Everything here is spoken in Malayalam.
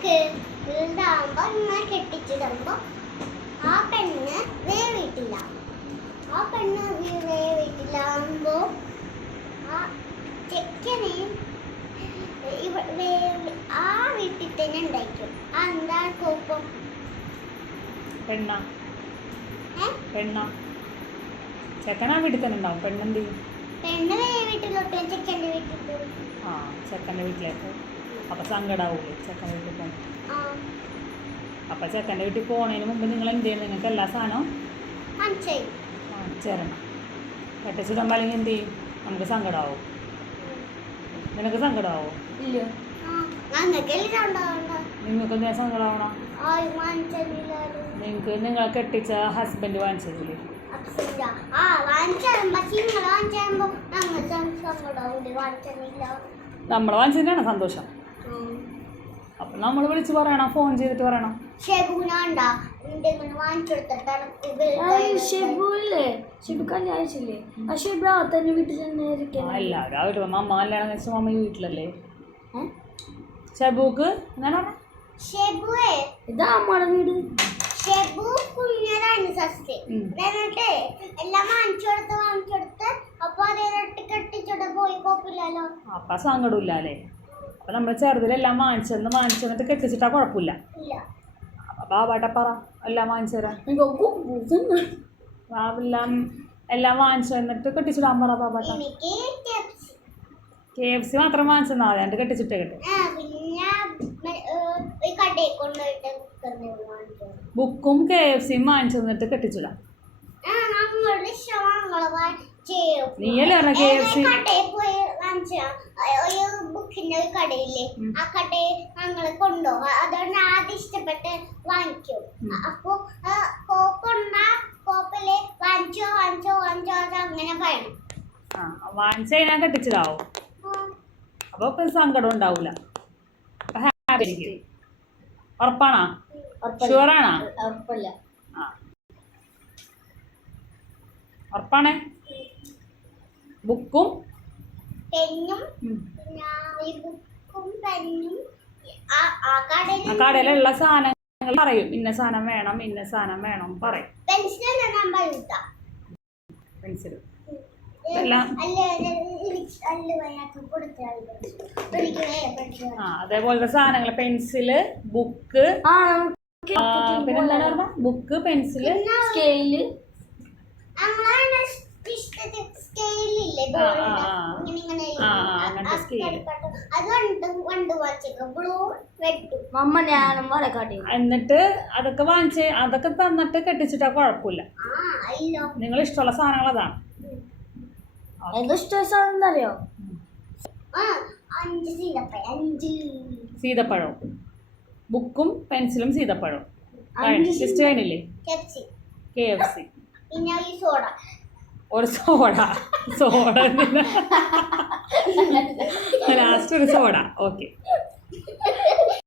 ഇതാകുമ്പോ ഇങ്ങനെ കെട്ടിച്ചിടുമ്പോ ആ പെണ്ണ് വേവിട്ടില്ല. ആ പെണ്ണ് വേവിട്ടില്ലാകുമ്പോ ആ ചെക്കനെ ആ വീട്ടിൽ തന്നെ ഉണ്ടായിരിക്കും. എന്താ കോപ്പം? പെണ്ണ ചെക്കനാ വീട്ടിൽ തന്നെ ഉണ്ടാവും. പെണ്ണെന്ത് ചെയ്യും? പെണ്ണ് വീട്ടിലോട്ട് ചെക്കൻ്റെ വീട്ടിൽ. ആ ചെക്കൻ്റെ വീട്ടിലേക്ക്. അപ്പൊ സങ്കടാവൂലേ ചെക്കൻ്റെ വീട്ടിൽ പോകും? അപ്പൊ ചെക്കൻ്റെ വീട്ടിൽ പോണതിന് മുമ്പ് നിങ്ങൾ എന്ത് ചെയ്യണം? നിങ്ങൾക്ക് എല്ലാ സാധനവും ചേരണം. കെട്ടിച്ചിടുമ്പോൾ അല്ലെങ്കിൽ എന്ത് ചെയ്യും? നമുക്ക് സങ്കടമാവും. നിനക്ക് സങ്കടമാവോ? ഇല്ല. നിങ്ങൾക്ക് എന്തിനാ സങ്കടമാവണം? നിങ്ങളെ കെട്ടിച്ച ഹസ്ബൻഡ് വാങ്ങിച്ചതില്ലേ? നമ്മൾ വാങ്ങിച്ചതിനാണ് സന്തോഷം. അപ്പൊ നമ്മൾ വിളിച്ച് പറയണം, ഫോൺ ചെയ്തിട്ട് പറയണം. എല്ലാവരും അമ്മ കല്യാണം കഴിച്ച മമ്മ ഈ വീട്ടിലല്ലേ? ഷെബുക്ക് എന്താണ് ഇതാ അമ്മയുടെ വീട്. ഷെബു കുഞ്ഞതാണ് സസ്തി. എല്ലാം വാങ്ങിച്ചെടുത്ത് അപ്പൊ അതേട്ട് കെട്ടിച്ചോടെ പോയി കുഴപ്പമില്ലല്ലോ. അപ്പൊ സങ്കടമില്ല അല്ലേ? അപ്പൊ നമ്മൾ ചെറുതിലെല്ലാം വാങ്ങിച്ചെന്നിട്ട് കെട്ടിച്ചിട്ടാ കുഴപ്പമില്ല. അപ്പൊ ബാബാട്ട പറ എല്ലാം വാങ്ങിച്ചു തരാം. എല്ലാം വാങ്ങിച്ചു തന്നിട്ട് കെട്ടിച്ചിടാൻ പറ ബാബാട്ട. KFC മാത്രം വാങ്ങിച്ചെന്നാ മതി, എന്നിട്ട് കെട്ടിച്ചിട്ടേ കിട്ടും. ബുക്കും KFCയും വാങ്ങിച്ചു തന്നിട്ട് കെട്ടിച്ചിടാം. നീയല്ലേ പറഞ്ഞ KFC ബുക്കിന്റെ കടയില്ലേ, ആ കടയിൽ ഞങ്ങള് കൊണ്ടുപോകും. അതുകൊണ്ട് ആദ്യം ഇഷ്ടപ്പെട്ട് വാങ്ങിക്കും. അപ്പൊ കോപ്പല്ലേ വാങ്ങിച്ചോ അങ്ങനെ പറയണം. വാങ്ങിച്ചു കഴിഞ്ഞാൽ കെട്ടിച്ചിടാവും. അപ്പൊ സങ്കടം ഉണ്ടാവൂല. ഉറപ്പാണോ? ഷുവറാണോ? ഉറപ്പാണേ? ബുക്കും പെന്നും ആ കടയിലുള്ള സാധനങ്ങൾ പറയും. ഇന്ന സാധനം വേണം പറയും. പെൻസിൽ അതേപോലത്തെ സാധനങ്ങൾ. പെൻസില്, ബുക്ക്, പിന്നെന്താണ് പറഞ്ഞ? Book, pencil, scale. എന്നിട്ട് അതൊക്കെ തന്നിട്ട് കെട്ടിച്ചിട്ടാ കുഴപ്പമില്ല. നിങ്ങൾ ഇഷ്ടമുള്ള സാധനങ്ങൾ അതാണ്. അറിയോ? സീതപ്പഴം, ബുക്കും പെൻസിലും സീതപ്പഴം. ലിസ്റ്റ് കഴിഞ്ഞില്ലേ? KFC, ഒരു സോഡ ലാസ്റ്റ് ഒരു സോഡ. ഓക്കെ.